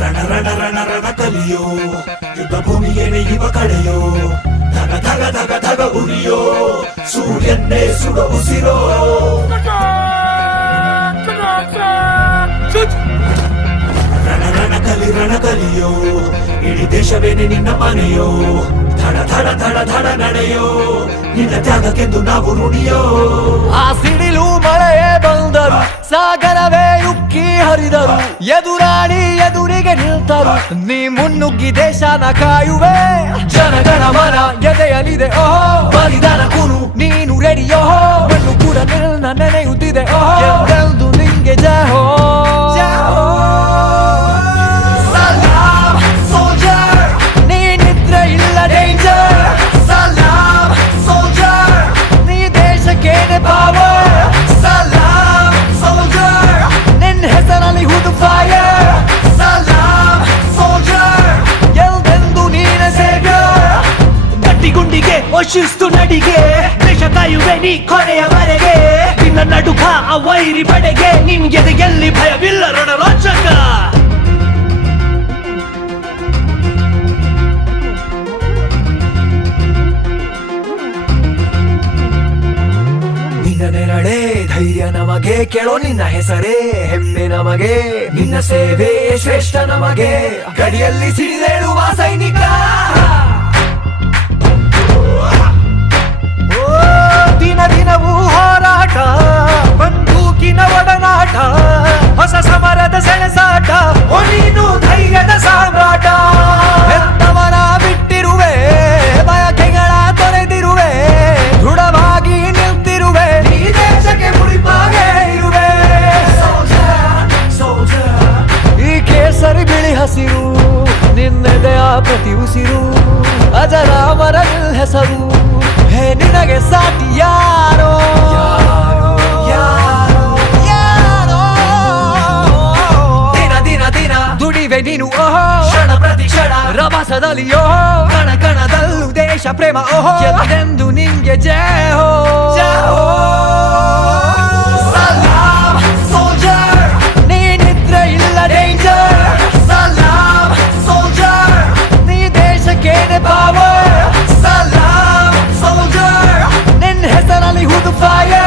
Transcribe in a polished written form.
ರಣ ರಣ ರಣ ರಣ ಕಲಿಯೋ, ಯುದ್ಧ ಭೂಮಿಗೆ ನೆಯ್ಯುವ ಕಡೆಯೋ, ಧಗ ಧಗ ಧಗ ಧಗ ಉರಿಯೋ, ಸೂರ್ಯನ್ನೇ ಸುಡ ಉಸಿರೋ. ರಣ ರಣ ಕಲಿ ರಣ ಕಲಿಯೋ, ಇಡೀ ದೇಶವೇನೆ ನಿನ್ನ ಮನೆಯೋ, ಧಡ ಧಡ ಧಡ ಧಡ ನಡೆಯೋ, ನಿನ್ನ ತ್ಯಾಗಕ್ಕೆಂದು ನಾವು ನುಡಿಯೋ. ಆ ಸಿಡಿಲು ಮಳೆಯೇ ಬಂದರು, ಸಾಗರವೇ ಉಕ್ಕಿ ಹರಿದರು, ಎದುರಾಳಿ ಎದುರಿಗೆ ನಿಲ್ತರು, ನೀ ಮುನ್ನುಗ್ಗಿ ದೇಶನ ಕಾಯುವೆ. ಜನಗಣ ಮನ ಎದೆಯಲಿದೆ ಓಹೋ, ಬಲಿದಾನ ಕೂನು ನೀನು ರೆಡಿಯೋ, ಮಣ್ಣು ಕೂಡ ನಿನ್ನ ನೆನೆಯುತ್ತಿದೆ ಓಹೋ, ಎಂದೆಂದು ನಿಂಗೆ ಜಯ ಹೋ. ಶಿಸ್ತು ನಡಿಗೆ, ದೇಶ ಕಾಯುವೆ ನೀ ಕೊನೆಯವರೆಗೆ, ನಿನ್ನ ನಡುಕ ಆ ವೈರಿ ಪಡೆಗೆ, ನಿನ್ಗೆದೆಯಲ್ಲಿ ಭಯವಿಲ್ಲ ರಣರೋಚಕ. ನಿನ್ನ ನೆರಳೆ ಧೈರ್ಯ ನಮಗೆ, ಕೇಳೋ ನಿನ್ನ ಹೆಸರೇ ಹೆಮ್ಮೆ ನಮಗೆ, ನಿನ್ನ ಸೇವೆ ಶ್ರೇಷ್ಠ ನಮಗೆ, ಗಡಿಯಲ್ಲಿ ಸಿಡಿದೇಳುವ ಸೈನಿಕ. ದಿನ ದಿನವೂ ಹೋರಾಟ, ಬಂದೂಕಿನ ಒಡನಾಟ, ಹೊಸ ಸಮರದ ಸೆಣಸಾಟ, ನೀನು ಧೈರ್ಯದ ಸಾಮ್ರಾಟ. ಎಂತವನ ಬಿಟ್ಟಿರುವೆ, ಬಯಕೆಗಳ ತೊರೆದಿರುವೆ, ದೃಢವಾಗಿ ನಿಲ್ತಿರುವೆ, ಈ ದೇಶಕ್ಕೆ ಮುಡಿಪಾಗೆ ಇರುವೆ. ಈ ಕೇಸರಿ ಬಿಳಿ ಹಸಿರು, ನಿನ್ನೆದೆಯ ಪ್ರತಿ ಉಸಿರು, ಅಜರಾಮರ ಹೆಸರು, ಹೇ ನಿನಗೆ ಸಾಟಿ ಯಾರೋ. ದಿನ ದಿನ ದಿನ ದುಡಿವೆ ನೀನು ಓಹೋ, ಕ್ಷಣ ಪ್ರತಿ ಕ್ಷಣ ರಭಸದಲ್ಲಿ ಓಹೋ, ಕಣ ಕಣದಲ್ಲೂ ದೇಶ ಪ್ರೇಮ ಓಹೋ, ಎಂದೆಂದು ನಿಂಗೆ ಜಯ ಹೋ. ಸಲಾಮ್ ಸೋಲ್ಜರ್, ನೀನಿದ್ರೆ ಇಲ್ಲ ಡೇಂಜರ್, ಸಲಾಮ್ ಸೋಲ್ಜರ್, ನೀ ದೇಶಕ್ಕೇನೆ ಪವರ್, ಸಲಾಮ್ ಸೋಲ್ಜರ್, ನಿನ್ನ ಹೆಸರಲ್ಲಿ ಹುದು ಫೈರ್.